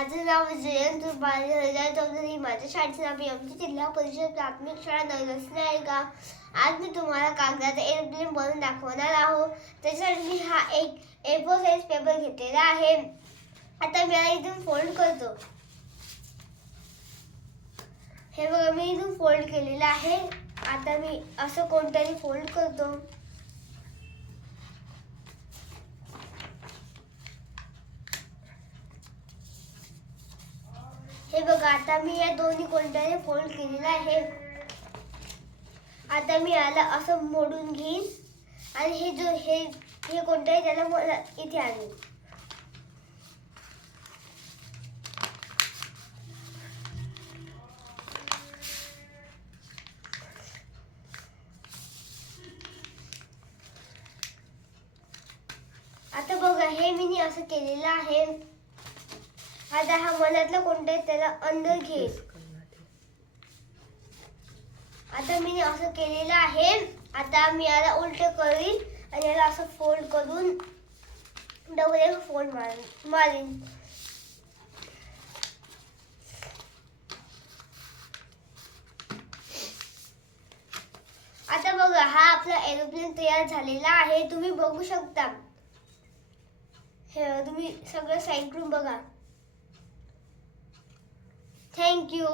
माझं नाव जयंत रुपाली चौधरी. माझ्या शाळेचे नाव आमची जिल्हा परिषद प्राथमिक शाळा नरसी आहे का. आज मी तुम्हाला कागदाचा एरोप्लेन बनवून दाखवणार आहोत. त्याच्यासाठी मी हा एक A4 साइज पेपर घेतलेला आहे. आता मी इथून फोल्ड करतो. हे बघा, मी इथून फोल्ड केलेलं आहे. आता मी असं कोणतरी फोल्ड करतो. हे बघा, आता मी या दोन्ही कोणत्याने फोल्ड केलेलं आहे. आता मी याला असं मोडून घेईन आणि हे कोणत्याही त्याला मला इथे आणीन. आता बघा, हे मी असं केलेलं आहे. आता हा मनातला कोणताही त्याला अंदर घेईल. आता मी असं केलेलं आहे. आता मी याला उलट करीन आणि याला असं फोल्ड करून डबल एक फोल्ड मारीन. आता बघा, हा आपला एरोप्लेन तयार झालेला आहे. तुम्ही बघू शकता. हे तुम्ही सगळं साइड करून बघा. Thank you.